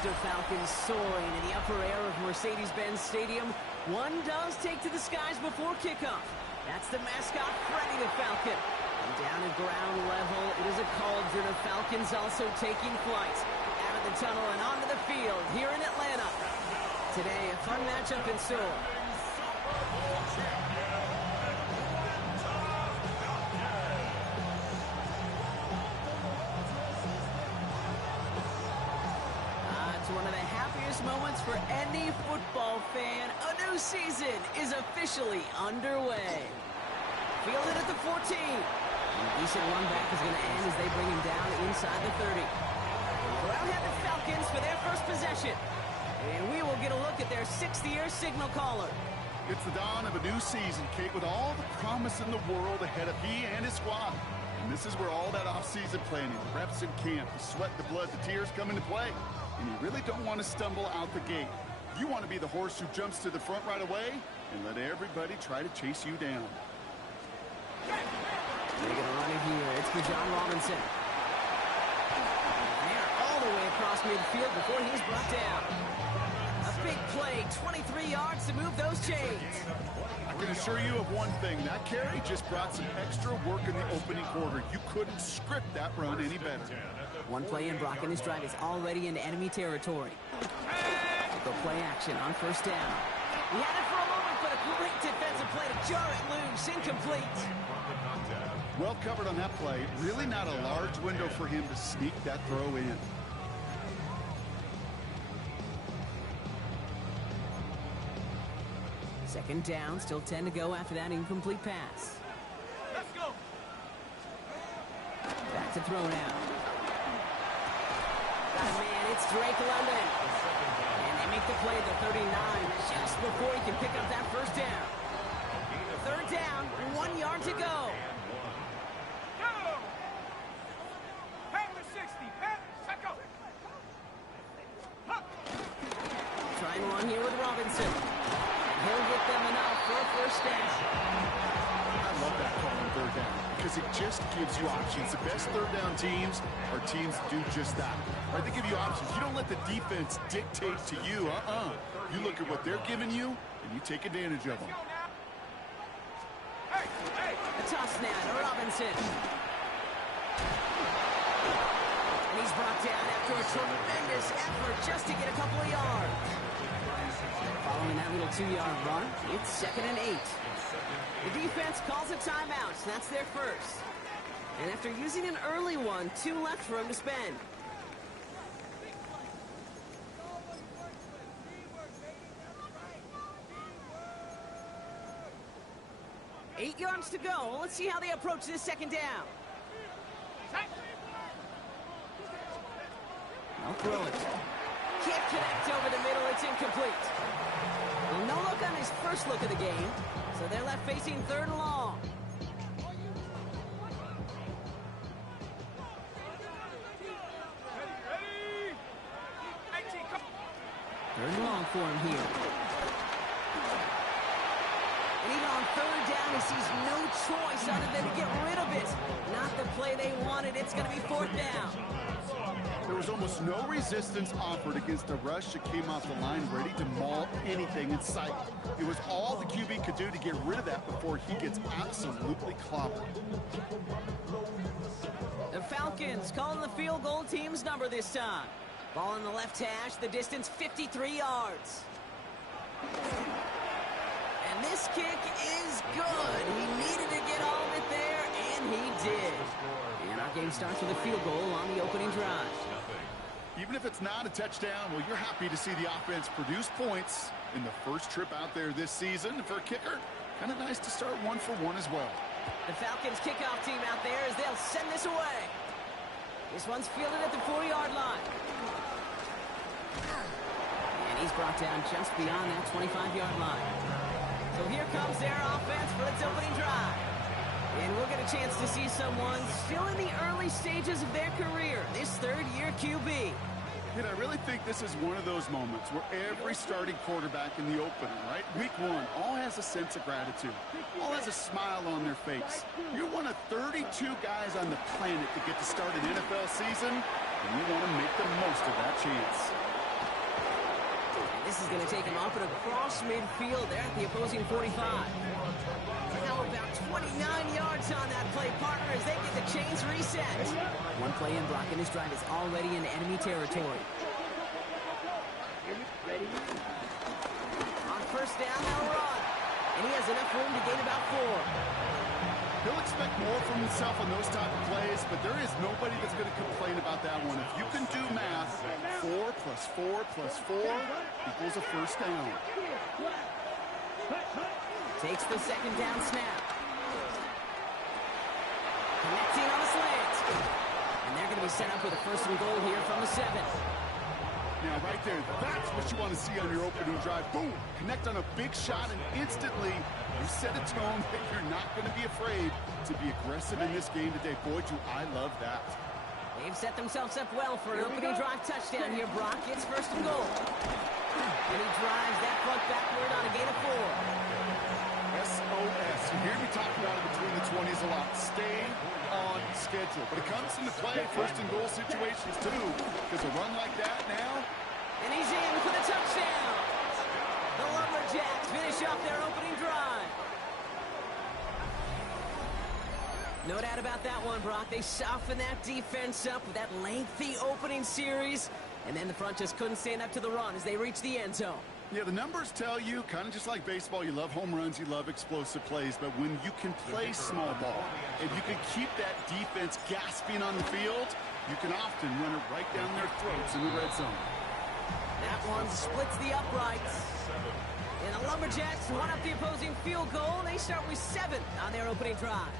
The Falcons soaring in the upper air of Mercedes-Benz Stadium. One does take to the skies before kickoff. That's the mascot, Freddy the Falcon. And down at ground level, it is a cauldron of Falcons also taking flight out of the tunnel and onto the field here in Atlanta. Today, a fun matchup in store. One of the happiest moments for any football fan. A new season is officially underway. Fielded at the 14. And a decent run back is going to end as they bring him down inside the 30. Around have the Falcons for their first possession. And we will get a look at their sixth-year signal caller. It's the dawn of a new season, Kate, with all the promise in the world ahead of he and his squad. And this is where all that off-season planning, the reps in camp, the sweat, the blood, the tears come into play. And you really don't want to stumble out the gate. You want to be the horse who jumps to the front right away and let everybody try to chase you down. They're going to run it here. It's for John Robinson. They're all the way across midfield before he's brought down. A big play, 23 yards to move those chains. I can assure you of one thing. That carry just brought some extra work in the opening quarter. You couldn't script that run any better. One play in, Brock, and his drive is already into enemy territory. Go play action on first down. He had it for a moment, but a great defensive play to jar it loose. Incomplete. Well covered on that play. Really not a large window for him to sneak that throw in. Second down, still 10 to go after that incomplete pass. Let's go. Back to throw now. Got a man, it's Drake London. And they make the play at the 39 just before he can pick up that first down. Third down, 1 yard to go. Go! Pat the 60, Pat, set go. Try and run here with Robinson. He'll get them enough for a first down. I love that call on third down because it just gives you options. The best third down teams are teams that do just that. Right? They give you options. You don't let the defense dictate to you. You look at what they're giving you, and you take advantage of them. Hey, hey. A toss now to Robinson. And he's brought down after a tremendous effort just to get a couple of yards. Following that little 2-yard run, it's 2nd and 8. The defense calls a timeout. That's their first. And after using an early one, 2 left for him to spend. Eight yards to go. Let's see how they approach this second down. They'll throw it. Can't connect over the middle. It's incomplete. Well, no look on his first look of the game, so they're left facing 3rd and long. Ready? 18, come. 3rd and long for him here. And even on 3rd down, he sees no choice other than to get rid of it. Not the play they wanted. It's going to be 4th down. There was almost no resistance offered against a rush that came off the line ready to maul anything in sight. It was all the QB could do to get rid of that before he gets absolutely clobbered. The Falcons calling the field goal team's number this time. Ball in the left hash, the distance 53 yards. And this kick is good. He needed to get all of it there, and he did. And our game starts with a field goal on the opening drive. Even if it's not a touchdown, well, you're happy to see the offense produce points in the first trip out there this season. And for a kicker, kind of nice to start 1 for 1 as well. The Falcons kickoff team out there as they'll send this away. This one's fielded at the 4-yard line. And he's brought down just beyond that 25-yard line. So here comes their offense for its opening drive. And we'll get a chance to see someone still in the early stages of their career, this 3rd-year QB. And I really think this is one of those moments where every starting quarterback in the opener, right, week 1, all has a sense of gratitude, all has a smile on their face. You're one of 32 guys on the planet to get to start an NFL season, and you want to make the most of that chance. This is going to take him up and across midfield there at the opposing 45. Now about 29 yards on that play, partner, as they get the chains reset. One play in, Brock, and his drive is already in enemy territory. On first down, they'll run. And he has enough room to gain about 4. He'll expect more from himself on those type of plays, but there is nobody that's going to complain about that one. If you can do math, 4 plus 4 plus 4 equals a first down. Takes the second down snap. Connecting on the slant. And they're going to be set up with a first and goal here from the 7. Now, right there, that's what you want to see on your opening drive. Boom! Connect on a big shot, and instantly you set a tone that you're not going to be afraid to be aggressive in this game today. Boy, do I love that. They've set themselves up well for an opening drive touchdown here, Brock. It's first and goal. And he drives that front backward on a gain of 4. SOS. You hear me talk about it between the 20s a lot. Stay on schedule. But it comes into play first and goal situations too. Because a run like that now. And he's in for the touchdown. The Lumberjacks finish off their opening drive. No doubt about that one, Brock. They soften that defense up with that lengthy opening series. And then the front just couldn't stand up to the run as they reach the end zone. Yeah, the numbers tell you, kind of just like baseball, you love home runs, you love explosive plays, but when you can play small ball, and you can keep that defense gasping on the field, you can often run it right down their throats in the red zone. That one splits the uprights. And the Lumberjacks won up the opposing field goal. They start with 7 on their opening drive.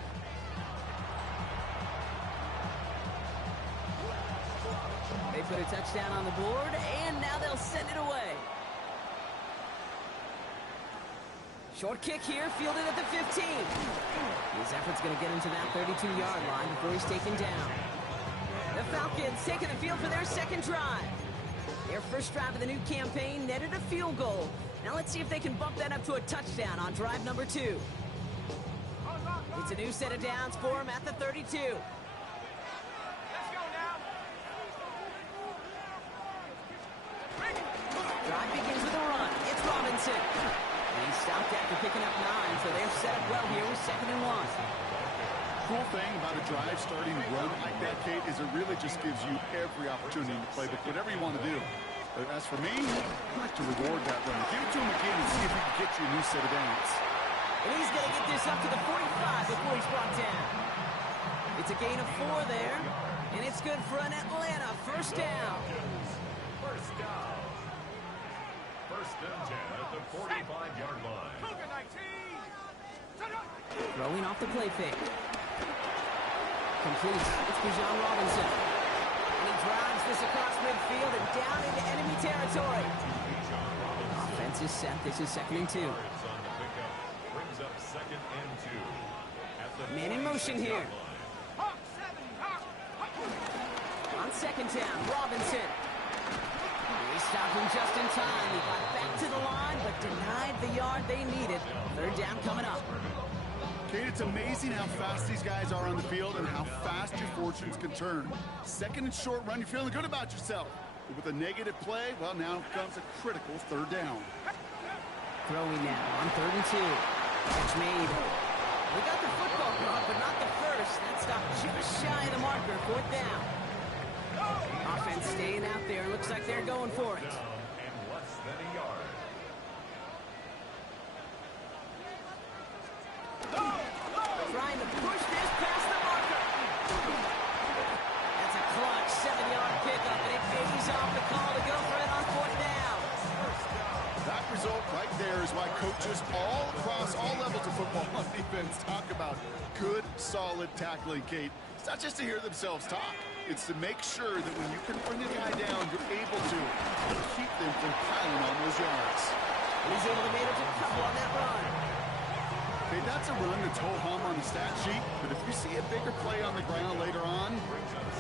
They put a touchdown on the board, and now they'll send it away. Short kick here, fielded at the 15. His effort's going to get him to that 32-yard line before he's taken down. The Falcons taking the field for their second drive. Their first drive of the new campaign netted a field goal. Now let's see if they can bump that up to a touchdown on drive number 2. It's a new set of downs for him at the 32. Let's go now. Drive begins with a run. It's Robinson. And he stopped after picking up 9, so they're set up well here with 2nd and 1. Cool thing about a drive starting run like that, Kate, is it really just gives you every opportunity to play with whatever you want to do. But as for me, I'd like to reward that run. Give it to him again and see if he can get you a new set of downs. And he's going to get this up to the 45 before he's brought down. It's a gain of 4 there, and it's good for an Atlanta first down. First down. First and 10 at the 45-yard line. Cougar 19. Throwing off the play fake. Complete. It's Bijan Robinson. And he drives this across midfield and down into enemy territory. Offense is set. This is 2nd and 2. On the pickup brings up 2nd and 2. At the Man in motion here. Hawk 7. Hawk. On 2nd down, Robinson. They stopped him just in time. He got back to the line, but denied the yard they needed. 3rd down coming up. Kate, it's amazing how fast these guys are on the field and how fast your fortunes can turn. 2nd and short run, you're feeling good about yourself. But with a negative play, well, now comes a critical 3rd down. Throwing now on 3rd and 2. Catch made. We got the football caught, but not the first. That stopped just shy of the marker. 4th down. Offense staying out there. Looks like they're going for it. down and less than a yard. Trying to push this past the marker. That's a clutch 7-yard pickup, and it pays off the call to go for it on 4th down. That result right there is why coaches all across all levels of football on defense talk about good, solid tackling, Kate. It's not just to hear themselves talk. It's to make sure that when you can bring a guy down, you're able to keep them from piling on those yards. And he's able to manage a couple on that run. Okay, that's a run that's ho-hum on the stat sheet, but if you see a bigger play on the ground later on,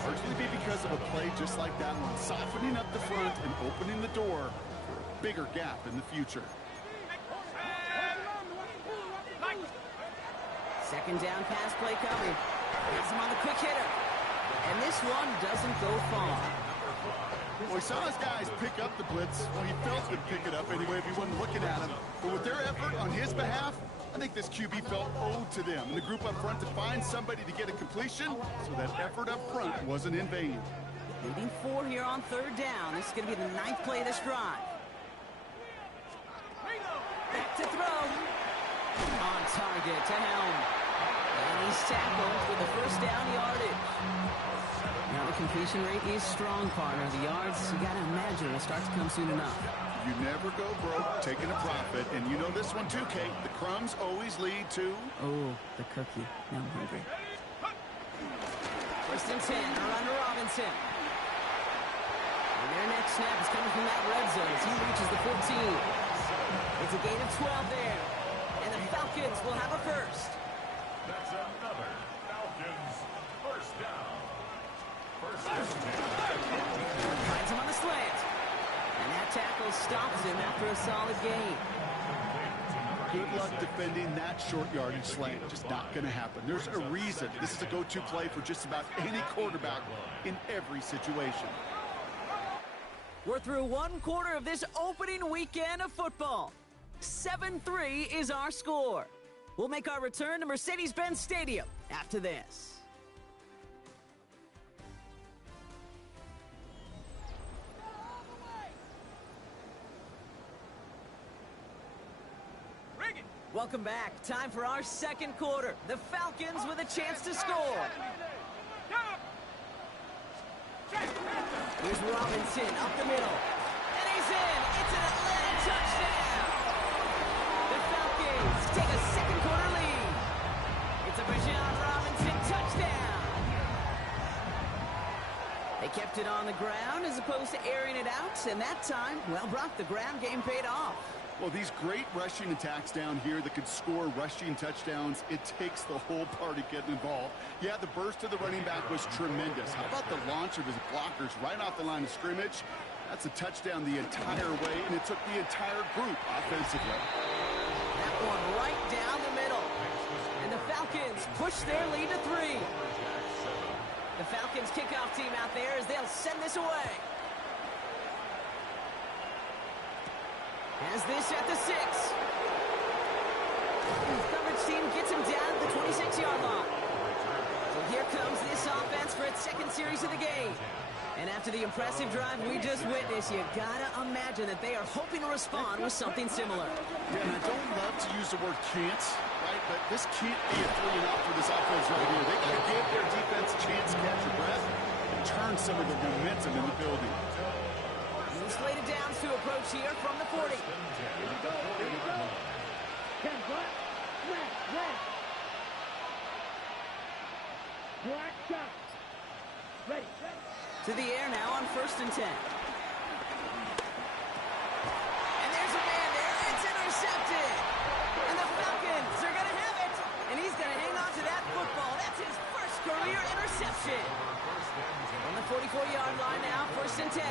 largely be because of a play just like that one, softening up the front and opening the door for a bigger gap in the future. 2nd down pass play coming. Gets him on the quick hitter. And this one doesn't go far. Well, he saw his guys pick up the blitz. Well, he felt them pick it up anyway if he wasn't looking at him. But with their effort on his behalf, I think this QB felt owed to them and the group up front to find somebody to get a completion, so that effort up front wasn't in vain. Leading 4 here on 3rd down. This is going to be the 9th play of this drive. Back to throw. On target to Helm. And he's tackled with the 1st down yardage. Now the completion rate is strong, partner. The yards, you got to imagine, will start to come soon enough. You never go broke taking a profit, and you know this one too, Kate. The crumbs always lead to... Oh, the cookie. Now I'm hungry. 1st and 10, around to Robinson. And their next snap is coming from that red zone as he reaches the 14. It's a gain of 12 there. And the Falcons will have a first. That's another Falcons first down. First and 10. Finds him on the slant. And that tackle stops him after a solid gain. Good luck defending that short yardage slant. Just not going to happen. There's a reason this is a go-to play for just about any quarterback in every situation. We're through 1 quarter of this opening weekend of football. 7-3 is our score. We'll make our return to Mercedes-Benz Stadium after this. Welcome back. Time for our 2nd quarter. The Falcons with a chance to score. Here's Robinson up the middle. And he's in. It's an Atlanta touchdown. The Falcons take a 2nd quarter lead. It's a Bijan Robinson touchdown. They kept it on the ground as opposed to airing it out. And that time, well, Brock, the ground game paid off. Well, these great rushing attacks down here that could score rushing touchdowns, it takes the whole party getting involved. Yeah, the burst of the running back was tremendous. How about the launch of his blockers right off the line of scrimmage? That's a touchdown the entire way, and it took the entire group offensively. That one right down the middle. And the Falcons push their lead to 3. The Falcons kickoff team out there as they'll send this away. Has this at the 6. The coverage team gets him down at the 26-yard line. So here comes this offense for its 2nd series of the game. And after the impressive drive we just witnessed, you gotta imagine that they are hoping to respond with something similar. Yeah, and I don't love to use the word can't, right? But this can't be a 3-and-out for this offense right here. They gotta give their defense a chance to catch their breath and turn some of the momentum in the building. Slated downs to approach here from the 40. Here we go. Ken, black, red. Black, shot. Ready. To the air now on 1st and 10. And there's a man there. It's intercepted. And the Falcons are going to have it. And he's going to hang on to that football. That's his first career interception. On the 44-yard line now, 1st and 10.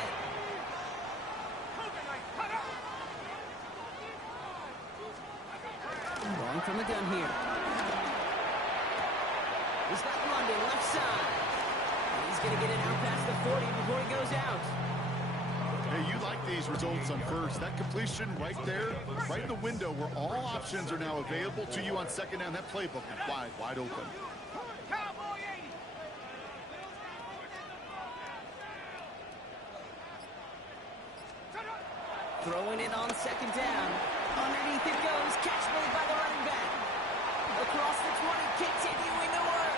Going from the gun here. He's got London left side. And he's going to get it out past the 40 before he goes out. Hey, you like these results on 1st. That completion right there, right in the window where all options are now available to you on 2nd down. That playbook is wide open. Throwing it on 2nd down. Underneath it goes. Catch made by the running back. Across the 20, continuing to work.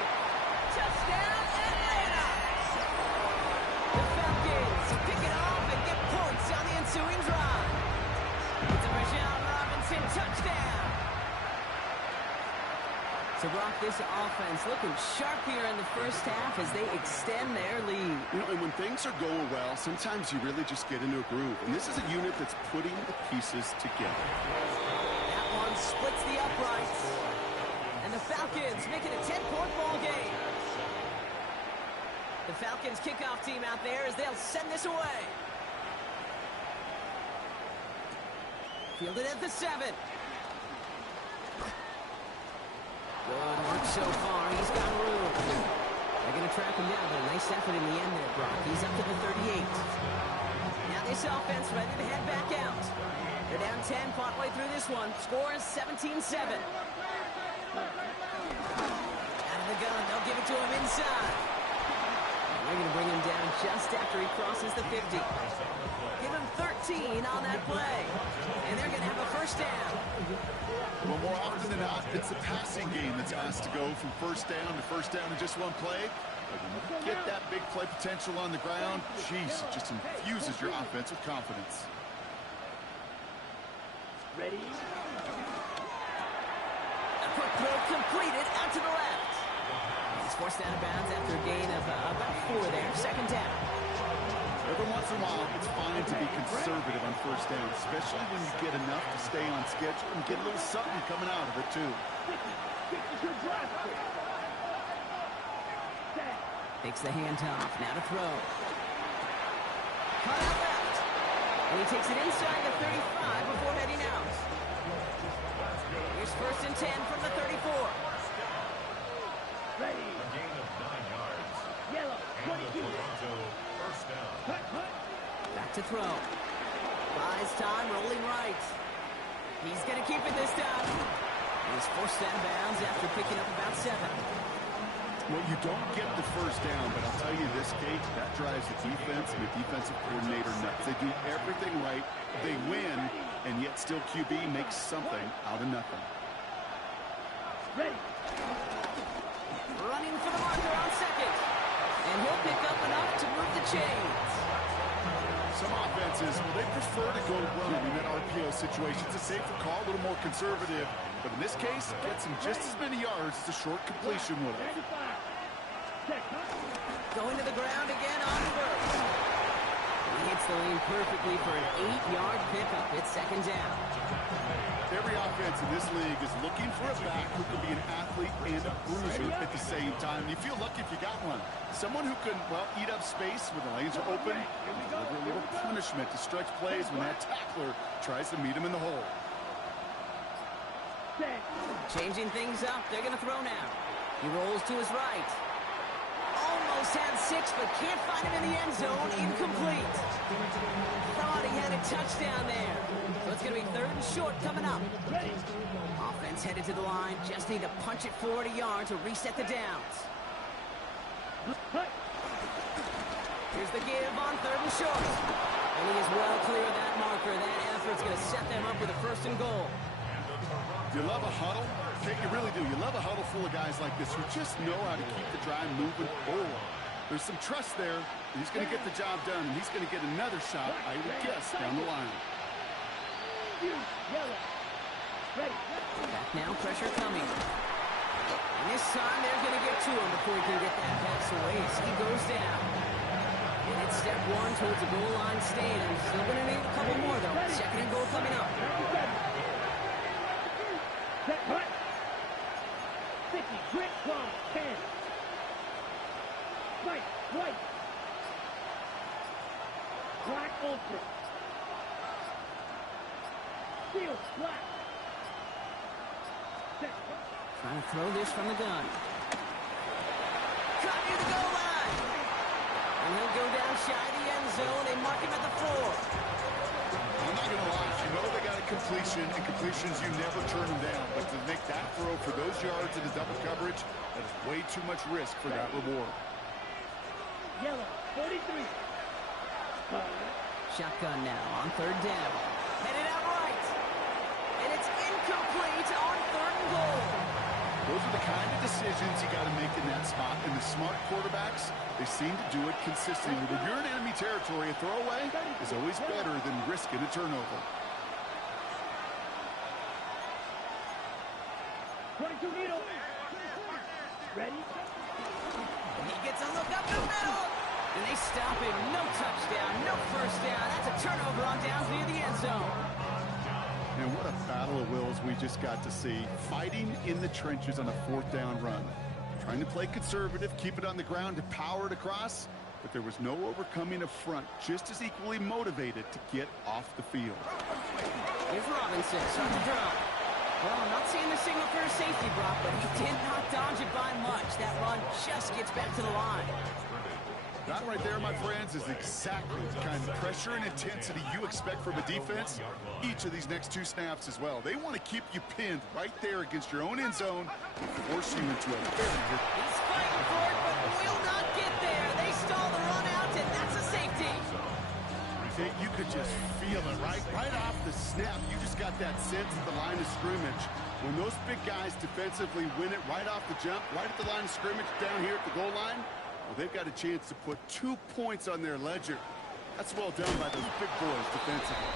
Touchdown, Atlanta! The Falcons pick it off and get points on the ensuing drive. It's a Bijan Robinson touchdown. So, Brock, this offense looking sharp here in the 1st half as they extend their lead. You know, and when things are going well, sometimes you really just get into a groove. And this is a unit that's putting the pieces together. That one splits the uprights. And the Falcons make it a 10-point ball game. The Falcons kickoff team out there as they'll send this away. Fielded at the 7. Good work so far. He's got room. They're going to try track him down, but a nice effort in the end there, Brock. He's up to the 38. Now this offense ready to head back out. They're down 10, partway through this one. Score is 17-7. Out of the gun, they'll give it to him inside. And they're going to bring him down just after he crosses the 50. Give him 13 on that play. And they're going to have a first down. Well, more often than not, it's the passing game that's asked to go from first down in just one play. But when you get that big play potential on the ground, geez, it just infuses your offense with confidence. Ready? A quick throw completed out to the left. He's forced out of bounds after a gain of about 4 there. Second down. Every once in a while, it's fine to be conservative on first down, especially when you get enough to stay on schedule and get a little something coming out of it, too. Takes the handoff. Now to throw. Cut out left. And he takes it inside the 35 before heading out. Here's first and 10 from the 34. Ready? A gain of 9 yards. Yellow. And the Toronto first down. Cut. Back to throw. Buys time, rolling right. He's going to keep it this time. He's forced out of bounds after picking up about 7. Well, you don't get the first down, but I'll tell you this, Kate, that drives the defense and the defensive coordinator nuts. They do everything right. They win, and yet still QB makes something out of nothing. Ready? Running for the marker on second. And he'll pick up enough to move the chains. Some offenses, well, they prefer to go run in that RPO situation. It's a safer call, a little more conservative. But in this case, gets him just as many yards as a short completion would have. 95. Check. Going to the ground again on first. He hits the lane perfectly for an 8-yard pickup. It's second down. Every offense in this league is looking for a back who can be an athlete and a bruiser at the same time. You feel lucky if you got one. Someone who can, well, eat up space when the lanes are open and deliver a little punishment to stretch plays when that tackler tries to meet him in the hole. Changing things up. They're going to throw now. He rolls to his right. Almost had 6, but can't find him in the end zone. Incomplete. Thought he had a touchdown there. So it's going to be 3rd and short coming up. Offense headed to the line. Just need to punch it 40 yards to reset the downs. Here's the give on 3rd and short. And he is well clear of that marker. That effort's going to set them up with a 1st and goal. You love a huddle? Kate, you really do. You love a huddle full of guys like this who just know how to keep the drive moving forward. There's some trust there. He's going to get the job done, and he's going to get another shot, I would guess, down the line. Back now, pressure coming. And this time, they're going to get to him before he can get that pass away as he goes down. And it's step 1 towards the goal line stand. Still going to need a couple more, though. 2nd and goal coming up. Check. Cut. 50. Quick. 10. Right. White. Black ultra. Steel. Black. Check. Trying to throw this from the gun. Cut near the goal line. And he'll go down shy of the end zone. They mark him at the 4. I'm not going to lie. You know they got a completion, and completions, you never turn them down. But to make that throw for those yards in the double coverage, that is way too much risk for that reward. Yellow. 43. Shotgun now on 3rd down. Headed out right. And it's incomplete on 3rd and goal. Those are the kind of decisions you got to make in that spot. And the smart quarterbacks, they seem to do it consistently. When you're in enemy territory, a throwaway is always better than risking a turnover. 22 needle. Ready? He gets a look up the middle. And they stop him. No touchdown, no first down. That's a turnover on downs near the end zone. And what a battle of wills we just got to see. Fighting in the trenches on a 4th down run. Trying to play conservative, keep it on the ground to power it across. But there was no overcoming a front just as equally motivated to get off the field. Here's Robinson, starting to drop. Well, I'm not seeing the signal for a safety, Brock, but he did not dodge it by much. That run just gets back to the line. That right there, my friends, is exactly the kind of pressure and intensity you expect from a defense each of these next two snaps as well. They want to keep you pinned right there against your own end zone and force you into a very good... He's fighting for it, but will not get there. They stall the run out, and that's a safety. You could just feel it, right? Right off the snap, you just got that sense at the line of scrimmage. When those big guys defensively win it right off the jump, right at the line of scrimmage down here at the goal line, well, they've got a chance to put 2 points on their ledger. That's well done by those big boys defensively.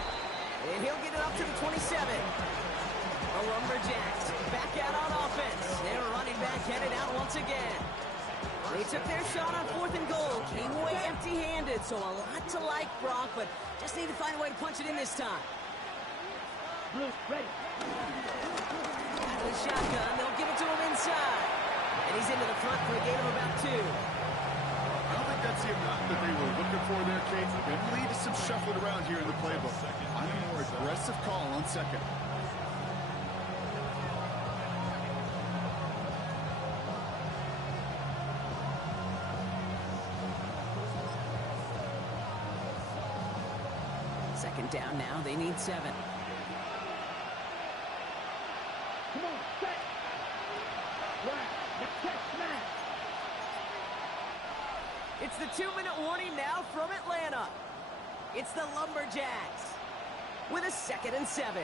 And he'll get it up to the 27. The Lumberjacks back out on offense. Their running back headed out once again. They took their shot on 4th and goal. Came away empty-handed, so a lot to like, Brock, but just need to find a way to punch it in this time. Blue, ready. Out of the shotgun, they'll give it to him inside. And he's into the front for a gain of about 2. I don't think that's the amount that they were looking for there, Kate. Going to lead to some shuffling around here in the playbook. I'm a more aggressive call on second. Second down now. They need 7. Come on, set. Right, now catch smash. It's the 2-minute warning now from Atlanta. It's the Lumberjacks with a 2nd and 7.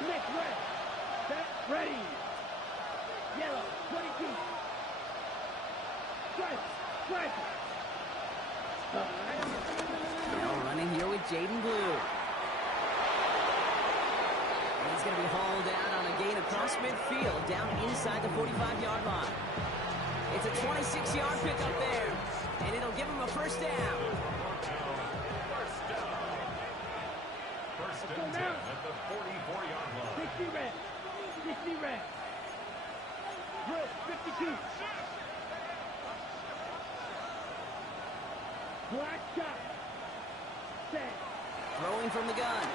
Next red. Set, ready. Yellow, 22. Strike, strike. Now running here with Jaden Blue. And he's going to be hauled down on a gain across midfield, down inside the 45-yard line. It's a 26-yard pickup there, and it'll give him a first down. First and 10 at the 44-yard line. 60 red. 60 red. Blue, 52. Black shot. Set. Throwing from the gun.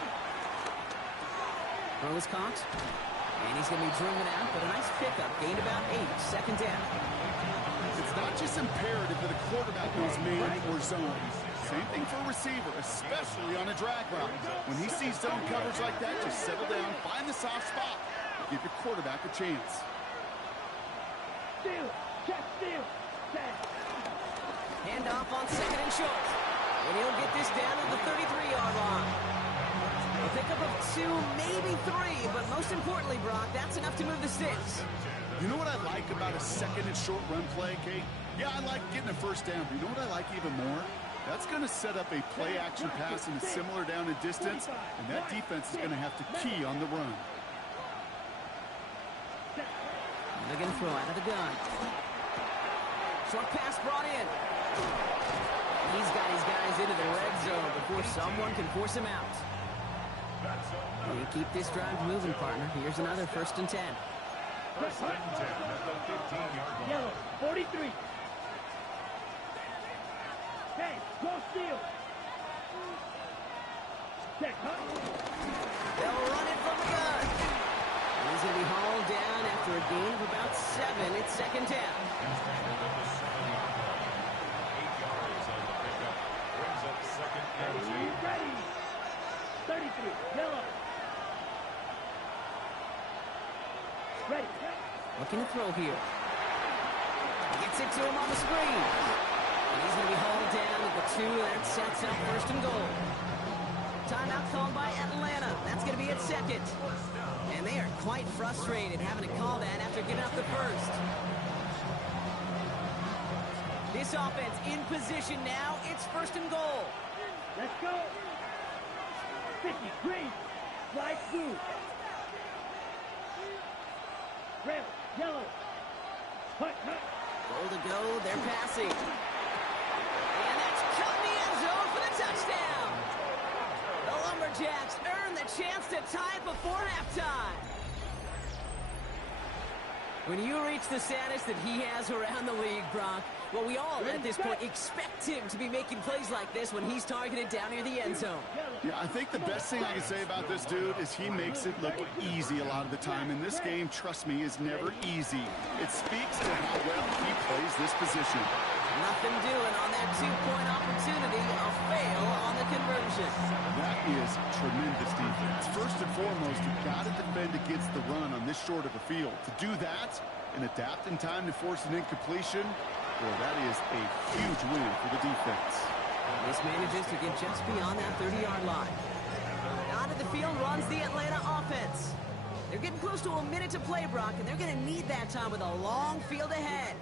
Throw is caught. And he's going to be driven out, but a nice pickup. Gained about 8. Second down. It's not just imperative that a quarterback knows man or zone. Same thing for a receiver, especially on a drag route. When he sees zone coverage like that, just settle down, find the soft spot, and give your quarterback a chance. Steal. Check steal. Set. Handoff on 2nd and short. And he'll get this down to the 33-yard line. A pickup of 2, maybe 3, but most importantly, Brock, that's enough to move the sticks. You know what I like about a 2nd and short run play, Kate? Yeah, I like getting a first down, but you know what I like even more? That's going to set up a play-action pass in a similar down and distance, and that defense is going to have to key on the run. They're going to throw out of the gun. Short pass brought in. He's got his guys into the red zone before someone can force him out. You keep this drive moving, partner. Here's another 1st and 10. First and 10 at the 15-yard line. Yellow, 43. Hey, go steal. Check, huh? They'll run it from the gun. And he's going to be hauled down after a gain of about 7. It's second down. Ready. 33. Yellow. Ready. Looking to throw here. Gets it to him on the screen. And he's going to be hauled down at the 2. That sets up 1st and goal. Timeout called by Atlanta. That's going to be at 2nd. And they are quite frustrated having to call that after giving up the 1st. This offense in position now. It's 1st and goal. Let's go. 50. Green. Flag blue. Red. Yellow. Hut, hut. Goal to go. They're passing. And that's caught in the end zone for the touchdown. The Lumberjacks earn the chance to tie it before halftime. When you reach the status that he has around the league, Brock, well, we all at this point expect him to be making plays like this when he's targeted down near the end zone. Yeah, I think the best thing I can say about this dude is he makes it look easy a lot of the time. And this game, trust me, is never easy. It speaks to how well he plays this position. Nothing doing on that two-point opportunity. A fail on the conversion. That is tremendous defense. First and foremost, you've got to defend against the run on this short of a field. To do that and adapt in time to force an incompletion, well, that is a huge win for the defense. This manages to get just beyond that 30-yard line. Onto the field runs the Atlanta offense. They're getting close to a minute to play, Brock, and they're going to need that time with a long field ahead.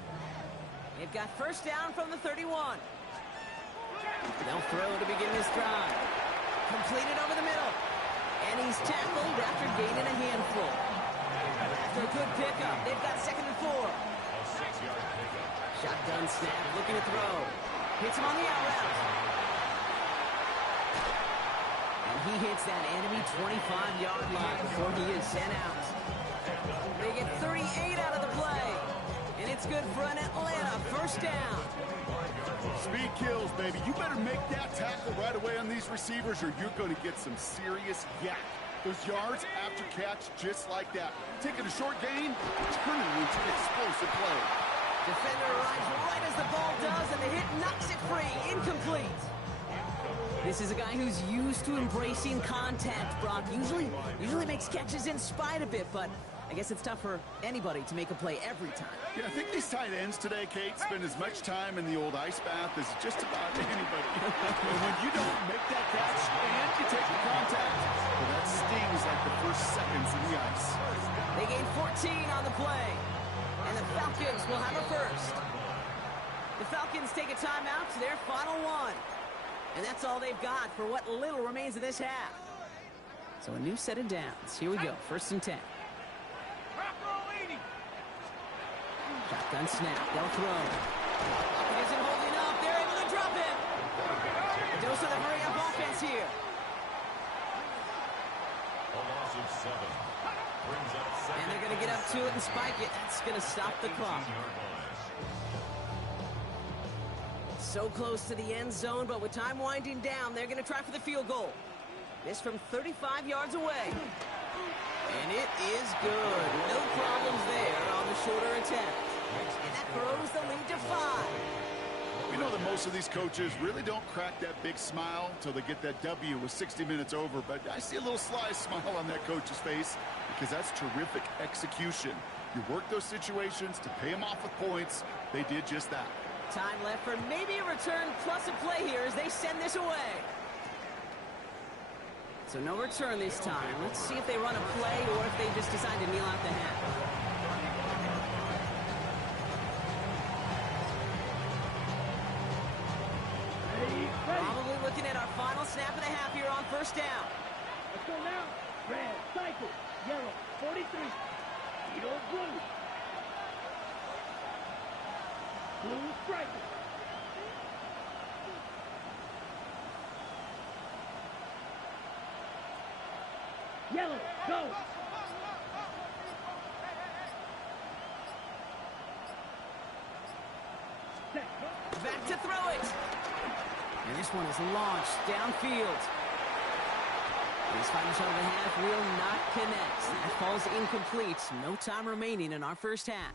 They've got first down from the 31. They'll throw to begin this drive. Completed over the middle. And he's tackled after gaining a handful. After a good pickup, they've got 2nd and 4. A 6-yard pickup. Shotgun snap, looking to throw. Hits him on the out route. And he hits that enemy 25-yard line before he is sent out. They get 38 out of the play. And it's good for an Atlanta first down. Speed kills, baby. You better make that tackle right away on these receivers or you're going to get some serious yak. Those yards after catch just like that. Taking a short gain, turning it into an explosive play. Defender arrives right as the ball does, and the hit knocks it free. Incomplete. This is a guy who's used to embracing contact, Brock. Usually makes catches in spite of it, but I guess it's tough for anybody to make a play every time. Yeah, I think these tight ends today, Kate, spend as much time in the old ice bath as just about anybody. And when you don't make that catch and you take the contact, well, that stings like the first seconds in the ice. They gain 14 on the play, and the Falcons will have a first. The Falcons take a timeout to their final one, and that's all they've got for what little remains of this half. So a new set of downs. Here we go, 1st and 10. Shotgun snap. They'll throw. He isn't holding up. They're able to drop him. A dose of the hurry-up offense here. A loss of 7. Brings up 2nd. And they're going to get up to it and spike it. That's going to stop the clock. 18-yard line. So close to the end zone, but with time winding down, they're going to try for the field goal. This from 35 yards away. And it is good. No problems there on the shorter attempt. And that grows the lead to 5. We know that most of these coaches really don't crack that big smile until they get that W with 60 minutes over, but I see a little sly smile on that coach's face because that's terrific execution. You work those situations to pay them off with points. They did just that. Time left for maybe a return plus a play here as they send this away. So no return this time. Let's see if they run a play or if they just decide to kneel out the half. Probably looking at our final snap of the half here on first down. Let's go now. Red, cycle. Yellow, 43. Edo blue. Blue striker. Yellow, go. Set. Back to throw it. And this one is launched downfield. This final shot of the half will not connect. That falls incomplete. No time remaining in our first half.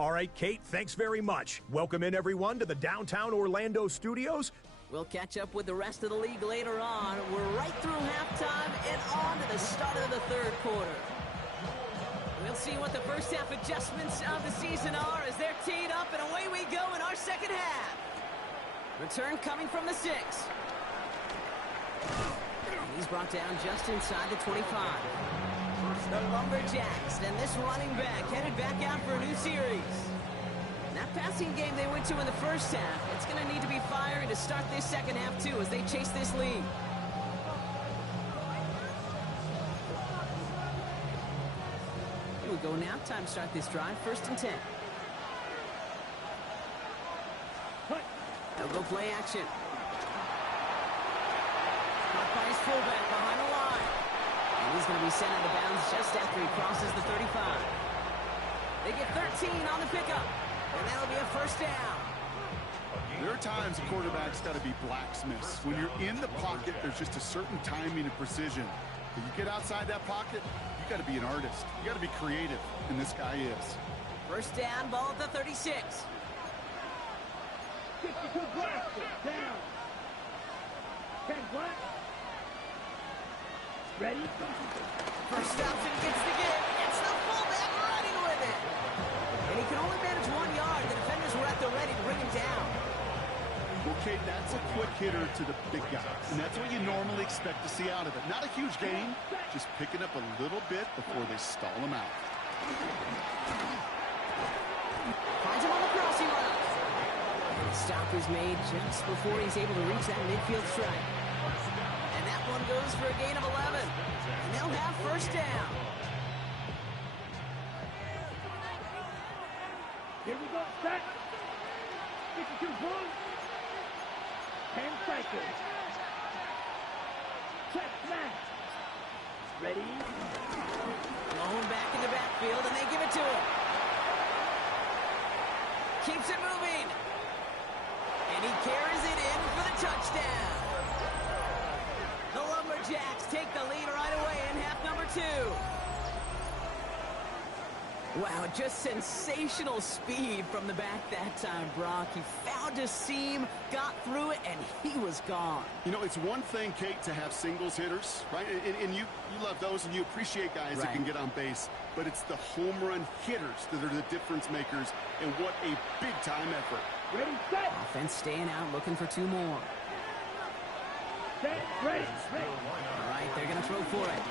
All right, Kate, thanks very much. Welcome in, everyone, to the downtown Orlando studios. We'll catch up with the rest of the league later on. We're right through halftime and on to the start of the third quarter. We'll see what the first half adjustments of the season are as they're teed up, and away we go in our second half. Return coming from the 6. He's brought down just inside the 25. The Lumberjacks and this running back headed back out for a new series. That passing game they went to in the first half, it's going to need to be firing to start this second half too as they chase this lead. Here we go now. Time to start this drive. 1st and 10. They'll go play action. Caught by his fullback behind the line. And He's going to be sent out of bounds just after he crosses the 35. They get 13 on the pickup, and that'll be a first down. There are times a quarterback's got to be blacksmiths. When you're in the pocket, there's just a certain timing and precision. When you get outside that pocket, you got to be an artist. You got to be creative, and this guy is. First down, ball at the 36. 52 blocks, down. 10 blocks. Ready? First option gets the give. It's the fullback running with it. And he can only manage 1 yard. The defenders were at the ready to bring him down. Well, Kate, that's a quick hitter to the big guy. And that's what you normally expect to see out of it. Not a huge gain, just picking up a little bit before they stall him out. Finds him on the crossing route. And the stop is made just before he's able to reach that midfield strike. And that one goes for a gain of 11. And they'll have first down. Here we go, set. 52 bulls. 10 cycles. Check smash. Ready? Blown back in the backfield, and they give it to him. Keeps it moving. And he carries it in for the touchdown. The Lumberjacks take the lead right away in half number 2. Wow, just sensational speed from the back that time, Brock. He found a seam, got through it, and he was gone. You know, it's one thing, Kate, to have singles hitters, right? And you love those, and you appreciate guys that can get on base. But it's the home run hitters that are the difference makers, and what a big-time effort. Ready, set. Offense staying out, looking for 2 more. Set, ready, ready. All right, they're going to throw for it.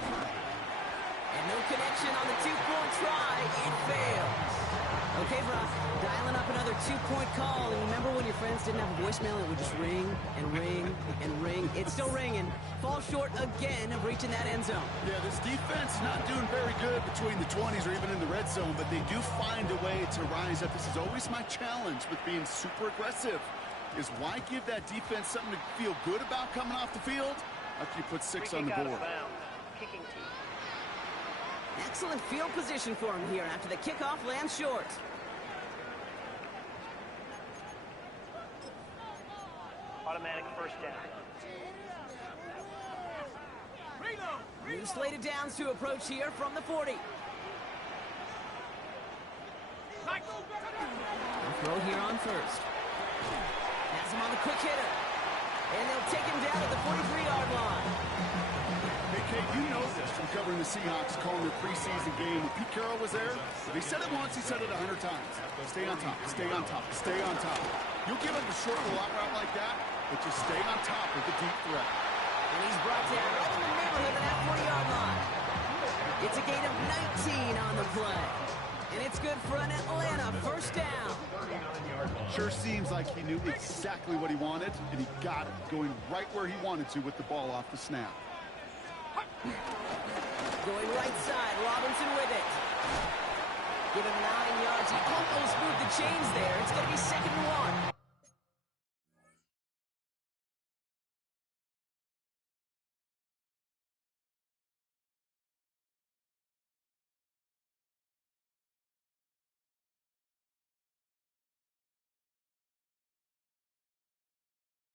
And no connection on the 2-point try. It fails. Okay, Brock, dialing up another 2-point call. And remember when your friends didn't have a voicemail, it would just ring and ring and ring. It's still ringing. Falls short again of reaching that end zone. Yeah, this defense is not doing very good between the 20s or even in the red zone, but they do find a way to rise up. This is always my challenge with being super aggressive, is why give that defense something to feel good about coming off the field after you put 6 on the board. Kicking team. Excellent field position for him here after the kickoff lands short. Automatic first down. New slated downs to approach here from the 40. Throw here on first. Has him on the quick hitter. And they'll take him down at the 43-yard line. Hey, Kate, you know this from covering the Seahawks, calling their preseason game. When Pete Carroll was there, if he said it once, he said it 100 times. Stay on top, stay on top, stay on top. You'll give him a short little out route like that, but just stay on top with the deep threat. And he's brought down right in the neighborhood of that 40-yard line. It's a gain of 19 on the play. And it's good for an Atlanta first down. Sure seems like he knew exactly what he wanted, and he got it, going right where he wanted to with the ball off the snap. Going right side, Robinson with it. Give him 9 yards. He almost moved the chains there. It's going to be 2nd and 1.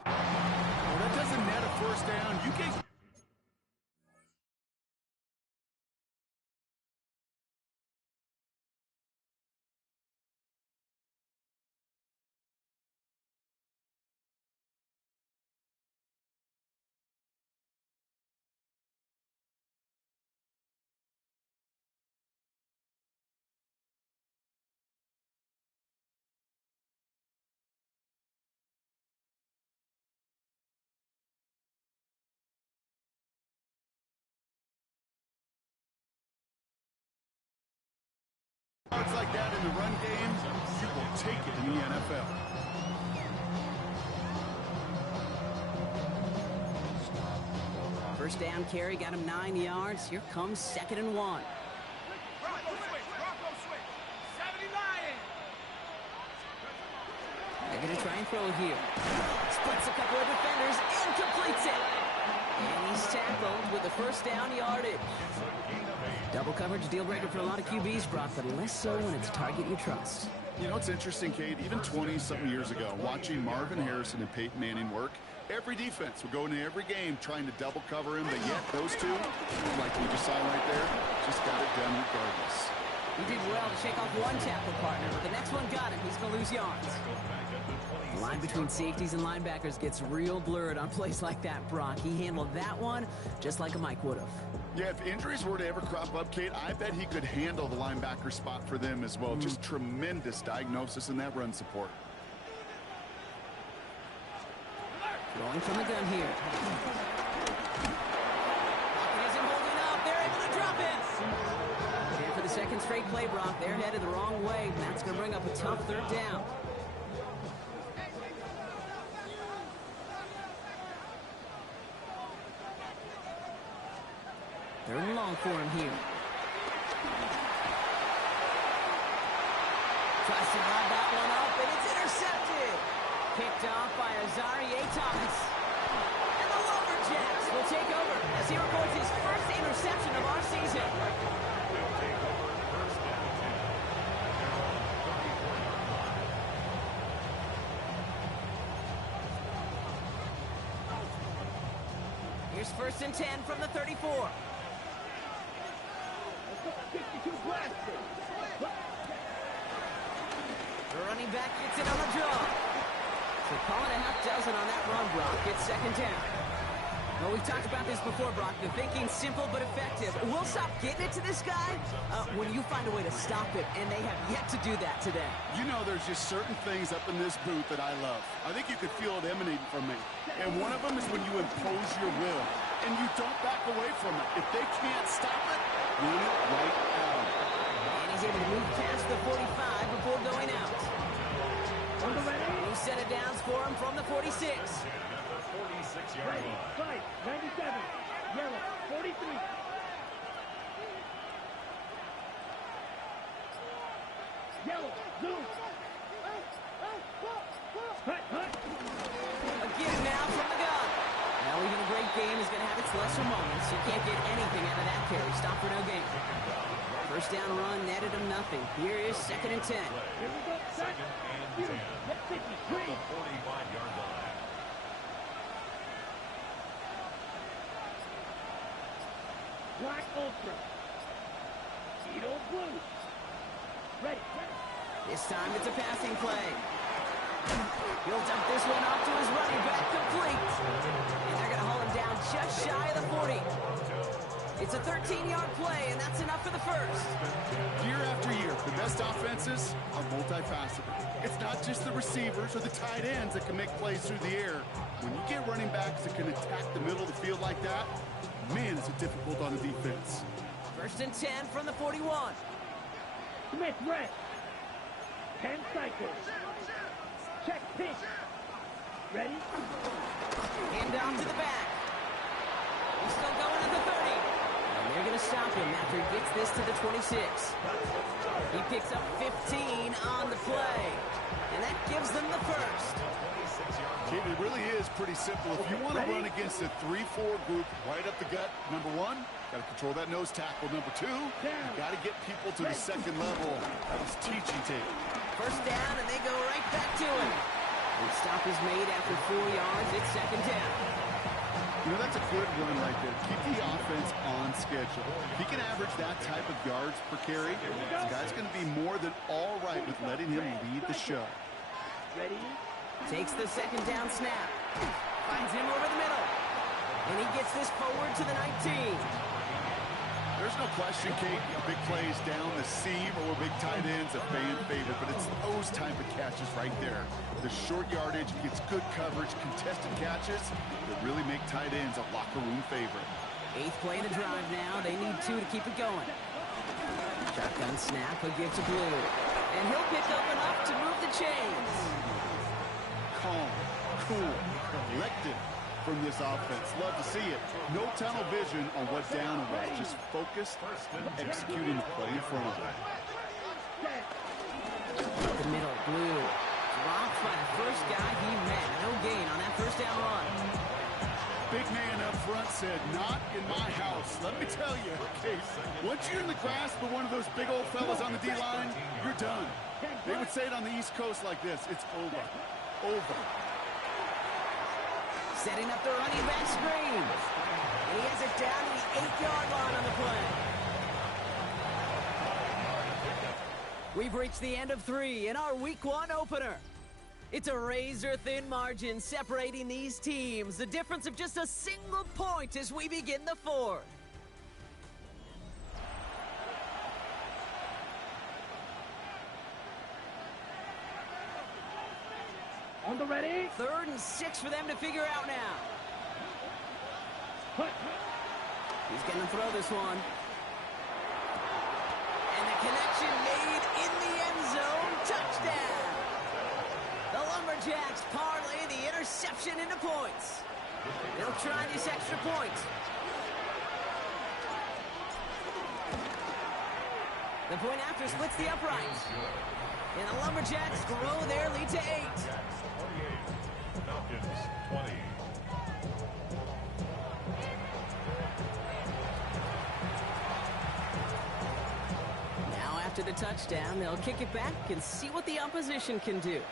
Well, that doesn't net a first down. You can... It's like that in the run game, you will take it in the NFL. First down carry got him 9 yards. Here comes 2nd and 1. They're going to try and throw it here. Splits a couple of defenders and completes it. And he's tackled with the first down yardage. Double coverage deal breaker for a lot of QBs, Brock, but less so when it's a target you trust. You know, it's interesting, Kate, even 20-something years ago, watching Marvin Harrison and Peyton Manning work, every defense would go into every game trying to double cover him, but yet those two, like you just saw right there, just got it done regardless. He did well to shake off one tackle partner, but the next one got him. He's going to lose yards. The line between safeties and linebackers gets real blurred on plays like that, Brock. He handled that one just like a Mike would have. Yeah, if injuries were to ever crop up, Kate, I bet he could handle the linebacker spot for them as well. Just tremendous diagnosis in that run support. Throwing from the gun here. Hopkins isn't holding up. They're able to drop it. And for the second straight play, Brock, they're headed the wrong way. That's going to bring up a tough third down. Third and long for him here. Tries to lob that one up, and it's intercepted. Picked off by Azareye'h Thomas. And the Lumberjacks will take over as he records his first interception of our season. Here's 1st and 10 from the 34. 62 blaster. The running back gets it on the draw. So call it a half dozen on that run, Brock. It's 2nd down. Well, we've talked about this before, Brock. The thinking's simple but effective. We'll stop getting it to this guy when you find a way to stop it, and they have yet to do that today. You know, there's just certain things up in this booth that I love. I think you could feel it emanating from me. And one of them is when you impose your will, and you don't back away from it. If they can't stop it, run it right out. And he's able to move past the 45 before going out. New set of downs for him from the 46. Ready, fight, 97, yellow, 43. Yellow, zoom. Hut, hut. Again now from the gun. Now even a great game is going to have its lesser moments. You can't get anything out of that carry. Stop for no gain. First down run netted him nothing. Here is 2nd and 10. Here we go, set. Get 53. 45-yard line. Black Ultra. Edo Blue. Ready. This time it's a passing play. He'll dump this one off to his running back, complete. And they're going to haul him down just shy of the 40. It's a 13-yard play, and that's enough for the first. Year after year, the best offenses are multifaceted. It's not just the receivers or the tight ends that can make plays through the air. When you get running backs that can attack the middle of the field like that, man, is it difficult on the defense. 1st and 10 from the 41. Smith, red. 10 cycles. Check pitch. Ready? Hand off to the back. He's still going at the 30. And they're going to stop him after he gets this to the 26. He picks up 15 on the play. And that gives them the first. Kid, it really is pretty simple. If you want to run against a 3-4 group right up the gut, number one, got to control that nose tackle. Number two, you got to get people to the second level. That was teaching tape. First down, and they go right back to him. The stop is made after 4 yards. It's 2nd down. You know, that's a good run right there. Keep the offense on schedule. If he can average that type of yards per carry, this guy's going to be more than all right with letting him lead the show. Ready? Takes the 2nd down snap. Finds him over the middle. And he gets this forward to the 19. There's no question, Kate, big plays down the seam or big tight ends a fan favorite, but it's those type of catches right there. The short yardage gets good coverage, contested catches that really make tight ends a locker room favorite. 8th play of the drive now. They need 2 to keep it going. Shotgun snap, he'll give to Blue. And he'll pick up enough to move the chains. Calm, cool, collected from this offense. Love to see it. No tunnel vision on what down it was. Just focused, executing the play in front of them. The middle, Blue. Dropped by the first guy he met. No gain on that first down run. big man up front said, "Not in my house." Let me tell you, Case, once you're in the grasp of one of those big old fellas on the D-line, you're done. They would say it on the East Coast like this: it's over. Over. Setting up the running back screen. And he has it down to the 8-yard line on the play. We've reached the end of 3 in our Week 1 opener. It's a razor-thin margin separating these teams. The difference of just a single point as we begin the 4th. On the ready. 3rd and 6 for them to figure out now. He's going to throw this one. And the connection made in the end zone. Touchdown. The Lumberjacks parlay the interception into points. They'll try this extra point. The point after splits the uprights. And the Lumberjacks grow their lead to 8. Falcons 20. Now after the touchdown, they'll kick it back and see what the opposition can do.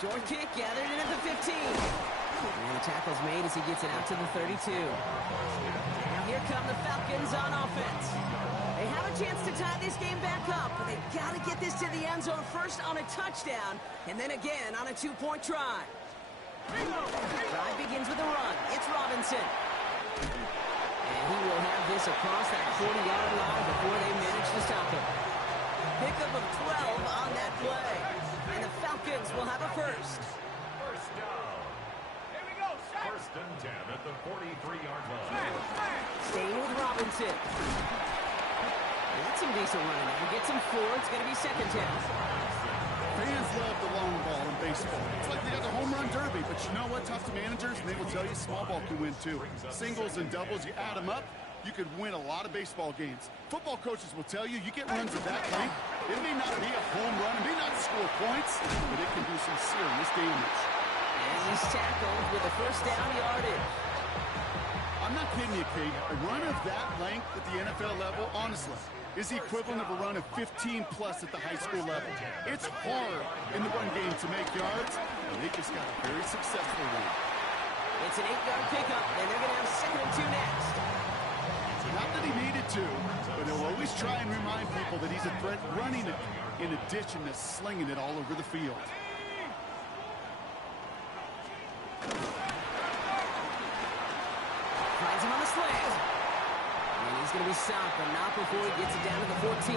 Short kick gathered in at the 15. And the tackle's made as he gets it out to the 32. Now here come the Falcons on offense. They have a chance to tie this game back up, but they've got to get this to the end zone first on a touchdown, and then again on a 2-point try. The drive begins with a run. It's Robinson. And he will have this across that 40-yard line before they manage to stop him. Pickup of 12 on that play. And the Falcons will have a first. First down. Here we go. First and 10 at the 43-yard line. Staying with Robinson. That's some decent running there. Gets him 4. It's going to be second down. Fans love the long ball in baseball. It's like they got the home run derby, but you know what? Tough to managers, and they will tell you small ball can win too. Singles and doubles, you add them up, you could win a lot of baseball games. Football coaches will tell you, you get runs of that length, it may not be a home run, it may not score points, but it can do some serious damage. And he's tackled with a first down yardage. I'm not kidding you, Kate. A run of that length at the NFL level, honestly, is the equivalent of a run of 15-plus at the high school level. It's hard in the run game to make yards, and they just got a very successful one. It's an 8-yard pickup, and they're going to have second and 2 next. Not that he needed to, but he'll always try and remind people that he's a threat running it in addition to slinging it all over the field. Finds him on the slant. And he's going to be stopped, but not before he gets it down to the 14.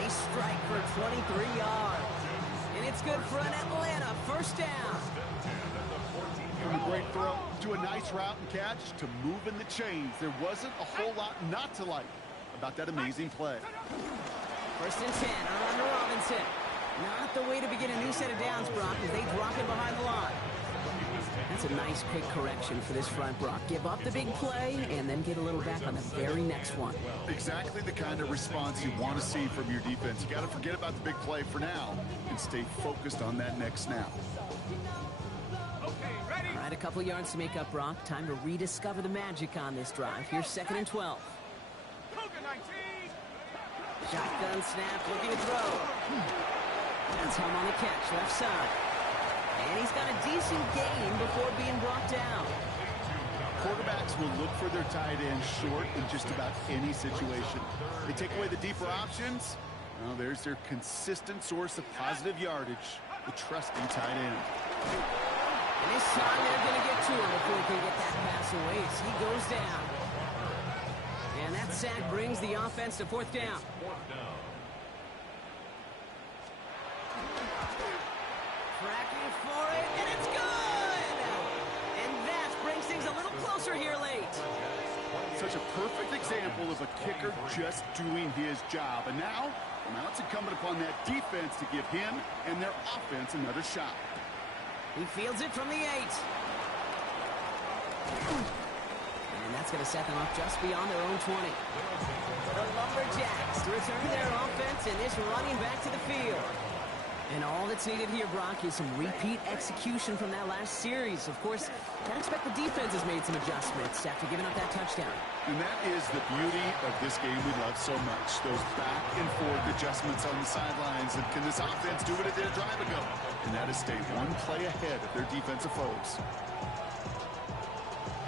They strike for 23 yards. And it's good for an Atlanta first down. From a great throw to a nice route and catch to moving the chains. There wasn't a whole lot not to like about that amazing play. First and 10, around to Robinson. Not the way to begin a new set of downs, Brock, as they drop it behind the line. That's a nice quick correction for this front, Brock. Give up the big play and then get a little back on the very next one. Exactly the kind of response you want to see from your defense. You got to forget about the big play for now and stay focused on that next snap. All right, a couple yards to make up, Brock. Time to rediscover the magic on this drive. Here's second and 12. Shotgun snap, looking to throw. That's home on the catch, left side. And he's got a decent gain before being brought down. Quarterbacks will look for their tight end short in just about any situation. They take away the deeper options. Well, there's their consistent source of positive yardage, the trusting tight end. And this time they're going to get to him before he can get that pass away as he goes down. And that sack brings the offense to fourth down. Tracking for it, and it's good! And that brings things a little closer here late. Such a perfect example of a kicker just doing his job. And now it's incumbent upon that defense to give him and their offense another shot. He fields it from the 8. And that's going to set them up just beyond their own 20. The Lumberjacks return their offense, and this running back to the field. And all that's needed here, Brock, is some repeat execution from that last series. Of course, I expect the defense has made some adjustments after giving up that touchdown. And that is the beauty of this game we love so much. Those back and forth adjustments on the sidelines. And can this offense do what it did a drive ago? And that is stay one play ahead of their defensive foes.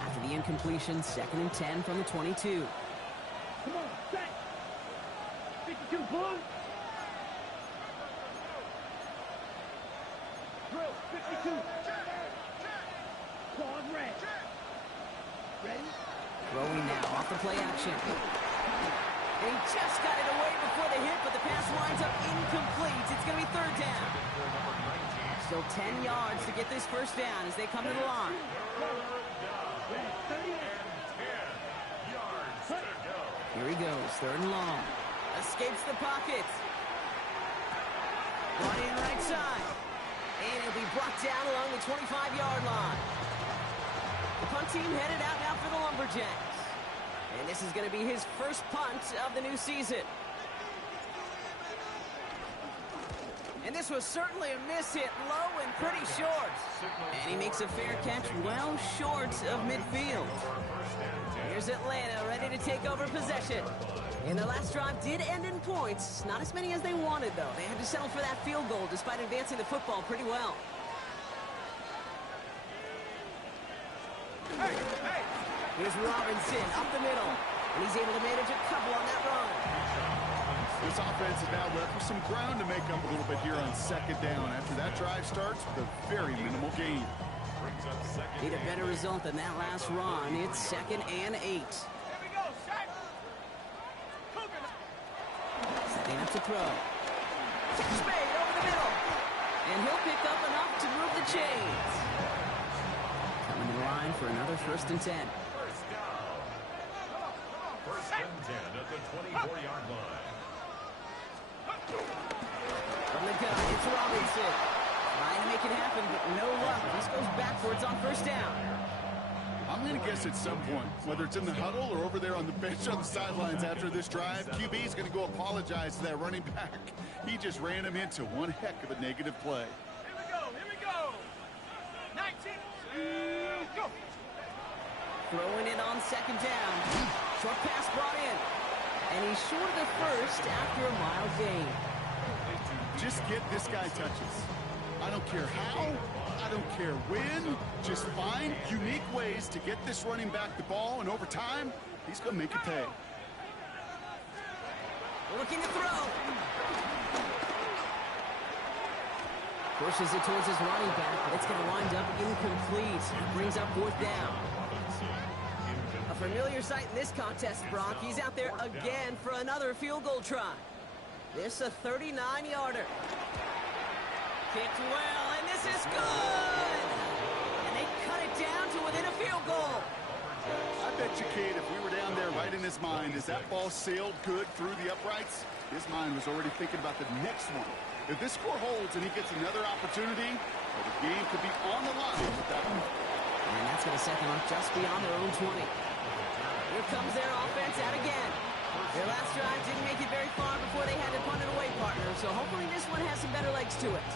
After the incompletion, 2nd and 10 from the 22. Come on, set. 52 blue. Drill, 52. Claws red. Ready? Throwing now off the play action. And he just got it away before the hit, but the pass winds up incomplete. It's going to be 3rd down. Still 10 yards to get this first down as they come to the line. Here he goes, 3rd and long. Escapes the pocket. Brought in right side. And he'll be brought down along the 25-yard line. The punt team headed out now for the Lumberjacks. And this is going to be his first punt of the new season. And this was certainly a miss hit, low and pretty short. And he makes a fair catch well short of midfield. Here's Atlanta ready to take over possession. And their last drive did end in points. Not as many as they wanted, though. They had to settle for that field goal despite advancing the football pretty well. Here's Robinson up the middle. And he's able to manage a couple on that run. This offense is now left with some ground to make up a little bit here on 2nd down after that drive starts with a very minimal gain. Need a better result than that last run. It's 2nd and 8. Setting up to throw. Spade over the middle. And he'll pick up enough to move the chains. Coming to the line for another 1st and 10. First down. 1st and 10 at the 24-yard line. From the gun, it's Robinson. Trying to make it happen, but no luck. This goes backwards on 1st down. I'm going to guess at some point, whether it's in the huddle or over there on the bench on the sidelines after this drive, QB is going to go apologize to that running back. He just ran him into one heck of a negative play. Here we go. 19, go. Throwing it on 2nd down. Short pass brought in. And he's short of the first after a mild gain. Just get this guy touches. I don't care how, I don't care when. Just find unique ways to get this running back the ball, and over time, he's going to make it pay. Looking to throw. Pushes it towards his running back, but it's going to wind up incomplete. It brings up 4th down. A familiar sight in this contest, Brock. He's out there again for another field goal try. This a 39-yarder. Kicked well, and this is good! And they cut it down to within a field goal. I bet you, Kate, if we were down there right in his mind, as that ball sailed good through the uprights, his mind was already thinking about the next one. If this score holds and he gets another opportunity, well, the game could be on the line with that one. And that's going to set them up just beyond their own 20. Here comes their offense out again. Their last drive didn't make it very far before they had to punt it away, partner, so hopefully this one has some better legs to it.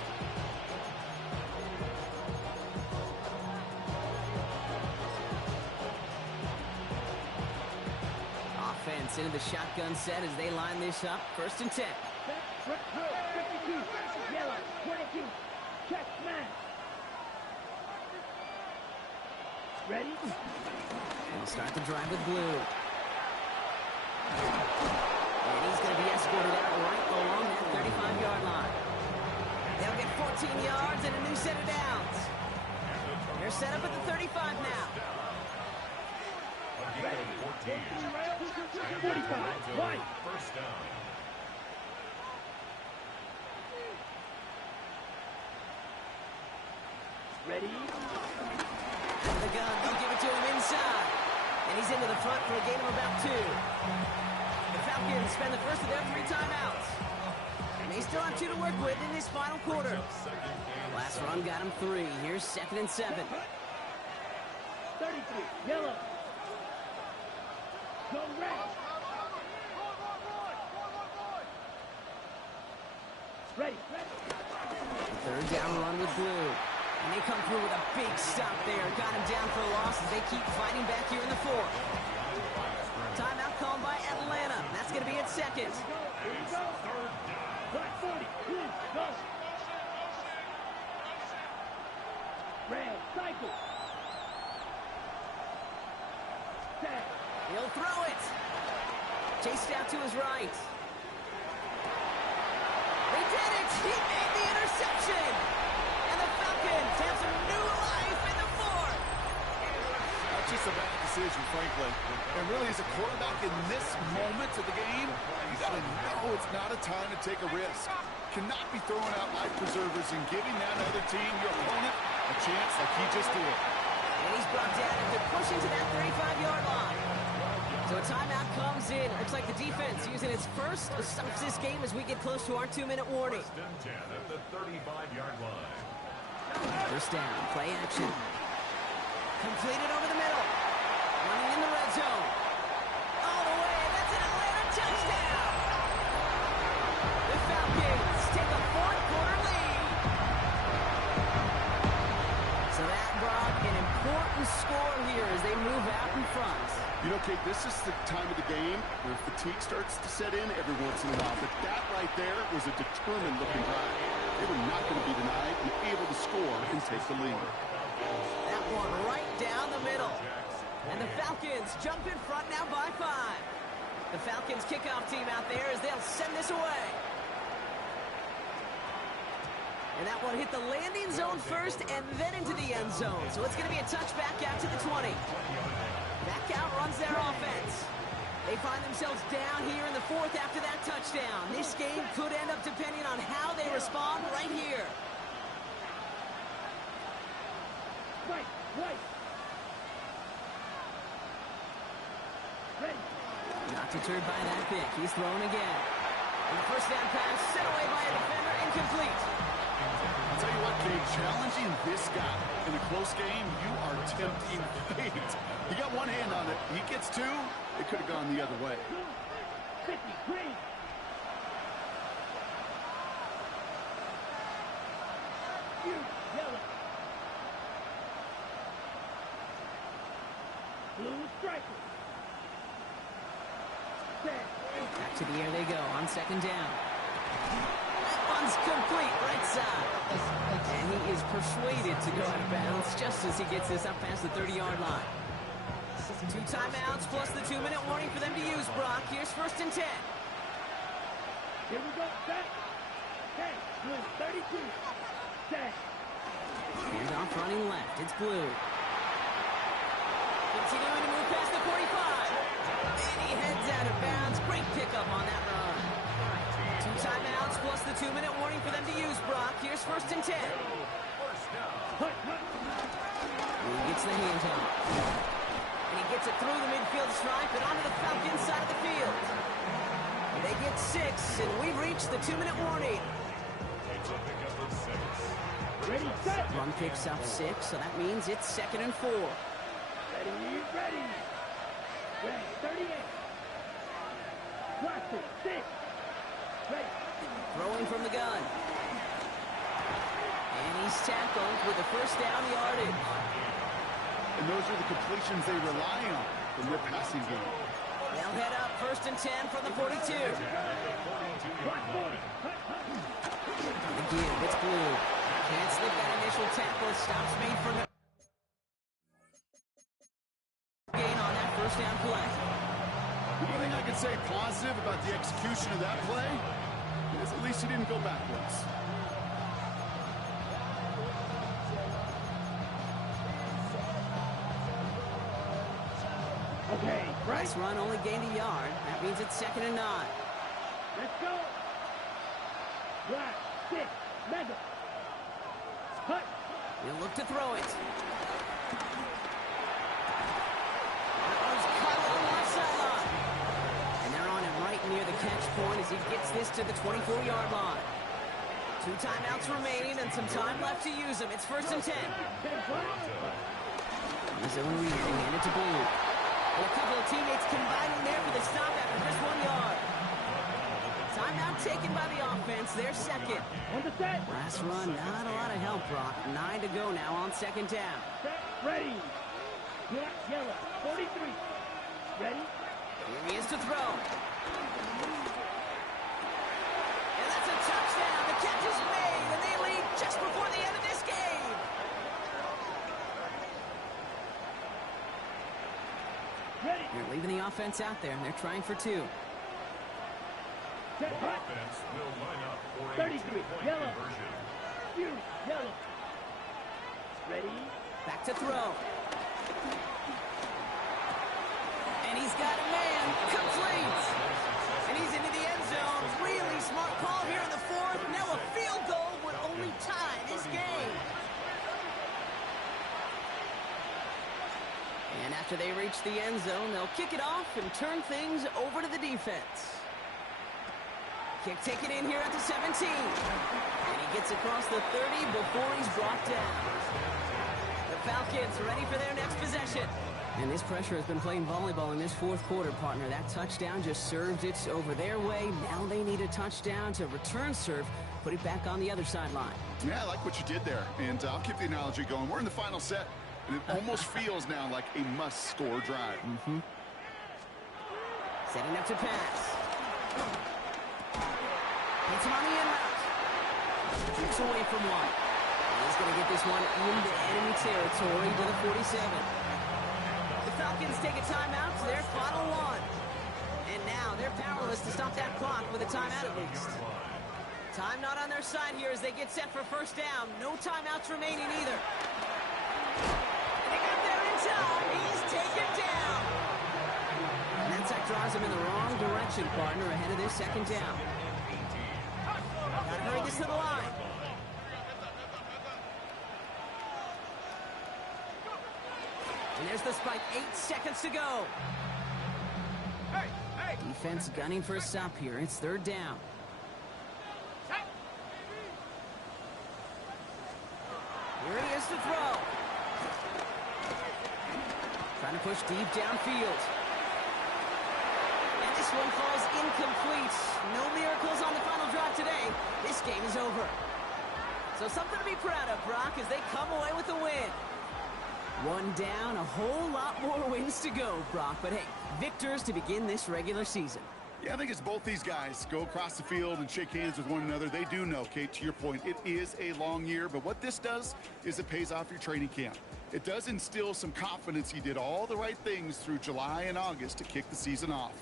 Offense into the shotgun set as they line this up. 1st and 10. Set, 52, yellow, 22, check, smash. Ready? They'll start the drive with blue. And he's going to be escorted out right along that 35-yard line. They'll get 14 yards and a new set of downs. They're set up at the 35 now. 45, right. 1st down. Ready? Out of the gun, they'll give it to him inside. And he's into the front for a gain of about 2. The Falcons spend the first of their 3 timeouts. And they still have 2 to work with in this final quarter. Last run got him 3. Here's 2nd and 7. 33, yellow. Go red. Ready. Third down run with blue. And they come through with a big stop there. Got him down for a loss as they keep fighting back here in the fourth. Timeout called by Atlanta. That's going to be at second. Here we go. Black 40. Blue. Go. Red. Cycle. Set. He'll throw it. Chased out to his right. They did it. He made the interception. And the Falcons have some new life in the fourth. That's just a bad decision, frankly. And really, as a quarterback in this moment of the game, you got to know it's not a time to take a risk. Cannot be throwing out life preservers and giving that other team, your opponent, a chance like he just did. And he's brought down after pushing to that 35-yard line. So a timeout comes in. Looks like the defense using its first stops this game as we get close to our 2-minute warning. First and 10 at the 35-yard line. First down, play action. Completed over the middle. Running in the red zone. All the way, and that's an Atlanta touchdown. The Falcons take a fourth-quarter lead. So that brought an important score here as they move out in front. You know, Kate, this is the time of the game where fatigue starts to set in every once in a while. But that right there was a determined-looking drive. They were not going to be denied and able to score and take the lead. That one right down the middle. And the Falcons jump in front now by 5. The Falcons kickoff team out there as they'll send this away. And that one hit the landing zone first and then into the end zone. So it's going to be a touchback out to the 20. That outruns their offense. They find themselves down here in the fourth after that touchdown. This game could end up depending on how they respond right here. Right. Ready. Not deterred by that pick. He's thrown again. And the first down pass set away by a defender, incomplete. I'll tell you what, Kate, challenging this guy in a close game, you are tempting fate. He got one hand on it. He gets two, it could have gone the other way. 50, green. Yellow. Blue striker. Set. Back to the air they go on second down. That one's complete, right side. And he is persuaded to go out of bounds just as he gets this up past the 30-yard line. 2 timeouts plus the 2-minute warning for them to use, Brock. Here's first and 10. Here we go. Set. Okay. Blue 32. Set. Here's off running left. It's Blue. Continuing to move past the 45. And he heads out of bounds. Great pickup on that run. 2 timeouts plus the 2-minute warning for them to use, Brock. Here's first and 10. Hut. He gets the handoff. And he gets it through the midfield stripe and onto the Falcons side of the field. They get 6, and we've reached the 2-minute warning. Ready, set. Run picks up 6, so that means it's 2nd and 4. Ready. Ready, 38. Watson, 6. Ready. Throwing from the gun. And he's tackled with a first down yardage. And those are the completions they rely on in their passing game. They'll head up first and 10 from the 42. Again, it's Blue. Can't slip that initial tackle. Stops made for no gain on that first down play. The only thing I can say positive about the execution of that play is at least he didn't go backwards. Okay, right. Nice run, only gained a yard. That means it's 2nd and 9. Let's go. Black, 6, mega. Hut. He'll look to throw it. That one's caught on the left sideline. And they're on him right near the catch point as he gets this to the 24-yard line. 2 timeouts remaining and some time left to use them. It's first and 10. Zone read, they hand it to Blue. And a couple of teammates combining there for the stop after just 1 yard. Timeout taken by the offense. offense, their second. On the set. Last run, not a lot of help, Brock. 9 to go now on second down. Set. Ready. Black, yellow. 43. Ready. Here he is to throw. And that's a touchdown. The catch is made, and they lead just before the end of this game. Ready. They're leaving the offense out there, and they're trying for 2. Set. Hot. Offense will line up for a 33. two-point Yellow. conversion. Use. Yellow. Ready. Back to throw. And he's got a man. Complete. And he's into the end zone. Really smart call here in the 4th. Now a field goal would only tie this game. And after they reach the end zone, they'll kick it off and turn things over to the defense. Kick taken in here at the 17. And he gets across the 30 before he's brought down. The Falcons ready for their next possession. And this pressure has been playing volleyball in this 4th quarter, partner. That touchdown just served it over their way. Now they need a touchdown to return serve, put it back on the other sideline. Yeah, I like what you did there. And I'll keep the analogy going. We're in the final set, and it almost feels now like a must-score drive. Setting up to pass. Hits him on the in route. Keeps away from one. He's going to get this one into enemy territory to the 47. The Falcons take a timeout to their final one. And now they're powerless to stop that clock with a timeout at least. Time not on their side here as they get set for first down. No timeouts remaining either. And they got there in time. He's taken down. And that sack draws him in the wrong direction, partner, ahead of this second down. Gotta hurry this to the line. And there's the spike. 8 seconds to go. Defense gunning for a stop here. It's 3rd down. Here he is to throw. Trying to push deep downfield. And this one falls incomplete. No miracles on the final drive today. This game is over. So something to be proud of, Brock, as they come away with a win. 1 down, a whole lot more wins to go, Brock. But hey, victors to begin this regular season. Yeah, I think as both these guys go across the field and shake hands with one another, they do know, Kate, to your point, it is a long year. But what this does is it pays off your training camp. It does instill some confidence he did all the right things through July and August to kick the season off.